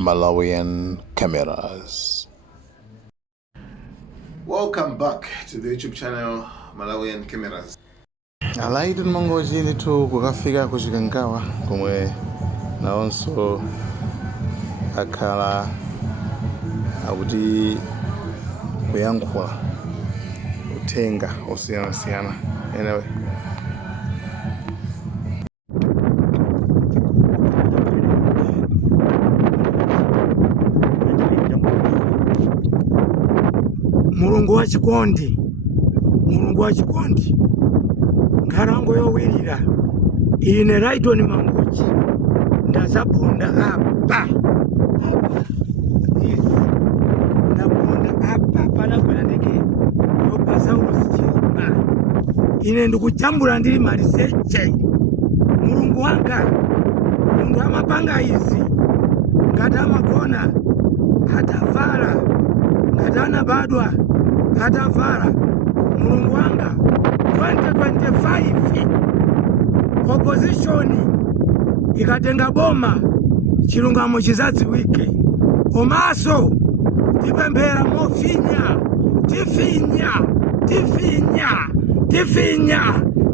Malawian cameras. Welcome back to the YouTube channel Malawian Cameras. Alaitu mangojini tu kukafika kuchikangawa kumwe naonso akhala akuti kuyankhula uthenga osiyana-siyana. Anyway, Mulungu wa chikondi nkhalango yowirira ine Laitoni Mangochi ndazabunda apa ndabunda apa panakwera ndege yopasaulo sichilima ine ndikuchambula ndili maliseche. Mulungu wanga mundu amapanga izi ngati amagona atavala, ngati anabadwa atavala. Mulungu wanga 2025 opposition ikatenga boma chilungamo chizadziwike. Komanso tipemphera mofinya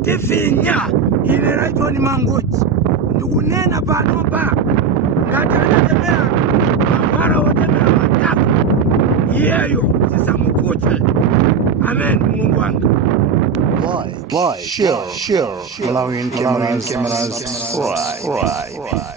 tifinya ine Laitoni Mangochi ndikunena panopa ngati anatemera mangwala otemera matako iyeyo zisamukute. Amen. Mulungu wanga. like, share, Malawian cameras, subscribe.